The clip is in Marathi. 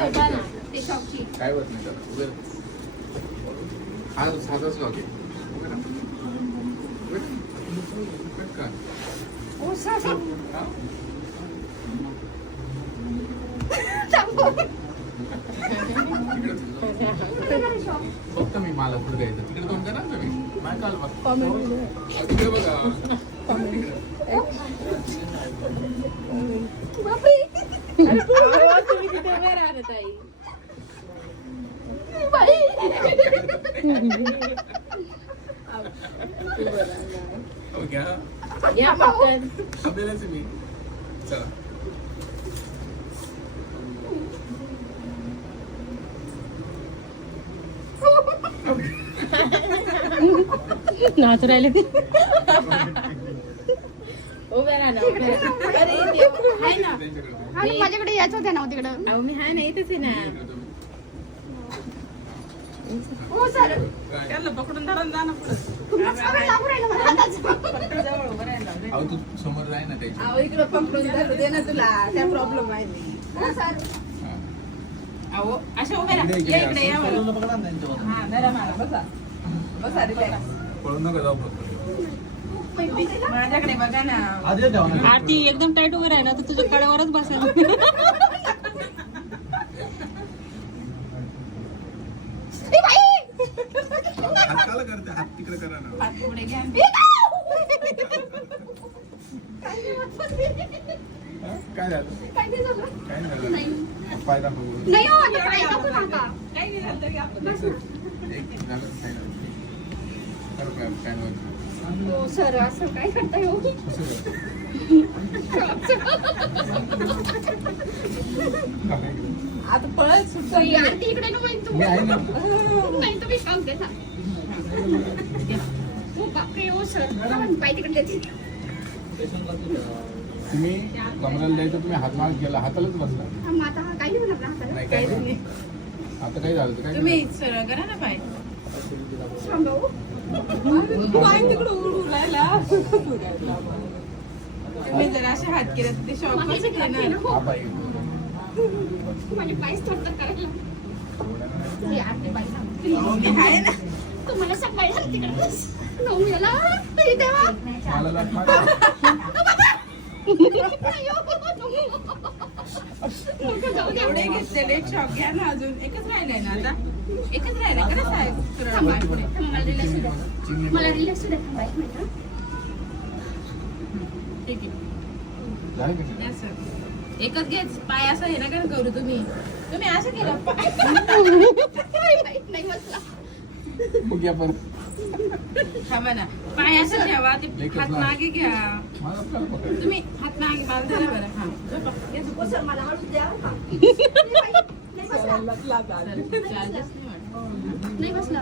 झोपा ना ते शॉपची. काय होत नाही त्याला उभे राहा. हा साधाच लॉक आहे. उभे राहा. उभे राहा. उभे का? ओ सर हा? फक्त मी मला पुढे द्यायचं तिकडे कोण करा तुम्ही नाही काल बघा तिकडे बघा बापरे. तुम्ही तिथे उभे राहा ना ताई. बाई. हो घ्या या पटकन. आपल्यालाच मी चला नाच राहिले ते. उभे राहा ना. अरे देव. हाय ना. आणि माझ्याकडे यायचं होतं ना तिकडं. अहो मी हाय ना इथेच आहे ना. ओ सर त्याला पकडून धरून जा ना पुढे. तुमचं सगळं लागू राहिलं मला आताच. जवळ उभं राहिला. अहो तू समोर जाय ना त्याच्या अहो इकडे पकडून धरू दे ना तुला. काय प्रॉब्लेम आहे नाही. ओ सर अहो अशा उभे राहा. इकडे, या इकडे या बरं. पकडा ना त्यांच्यावर. हा धरा मला बसा. बसा रिलॅक्स. पळून नका जाऊ फक्त माझ्याकडे बघा ना. आधी ठेवा ना. आरती एकदम टाईट उभे राही ना तर तुझ्या कड्यावरच बसेल. ए बाई. हात काला करते हात तिकडे करा ना हात पुढे घ्या. हा? काय झालं काय नाही झालं. काय झालं नाही. पाय दाखव नाही हो आता काय नको नका. काही नाही झालं तरी आपण. बस ना. एक झालं काय झालं कर काय वर ओ सर असं काय करताय हो. कसं कर आता पळत सुटतो. बाई, आरती इकडे नको येत तू. मी आहे ना नाही तुम्ही सांगते ना. ओ बापरे ओ सर. पाय तिकडे देते. तुम्ही कमराला द्यायचं तुम्ही हात माग गेला हातालाच बसला हा, मग आता काही नाही होणार ना हाताला. नाही काय नाही. आता काय झालं तर काय तुम्ही सरळ करा ना पाय. सांगा हो. पाय तिकडे उडून राहिला. तुम्ही जर असे हात केले तर ते शॉक माझे कसं हात आहे ना, घेणार. हो. हा पाय माझे पायच थरथर करायला. हे आरती बाई ना. ते आहे ना. तुम्हाला सकाळी ना तिकडे बस. नवमीला तरी तेव्हा. मला लाट मार नको जाऊ द्या. एवढे घेतलेले शॉक घ्या ना अजून. एकच राहिलंय ना आता. एकच राहिलंय करा साहेब. सरळ थांबा, पाय पुढे. थांबा, मला रिलॅक्स होऊ द्या. मला रिलॅक्स होऊ द्या. थांबा एक मिनिट. ठीक आहे. झालं का द्या सर. एकच घेत पाय असं हे नका करू तुम्ही. तुम्ही असं केलं पाय. नाही बसला. मग या परत थांबा ना. पाय असं ठेवा. ते एकच हात लाव. मागे घ्या. मला काय पकड तुम्ही हात मागे बांध धरा बरं. हा झोपा. या झोपा. सर मला हळूच द्या बरं का. नाही बसला. चार्जेस नाही वाटत. नाही बसला.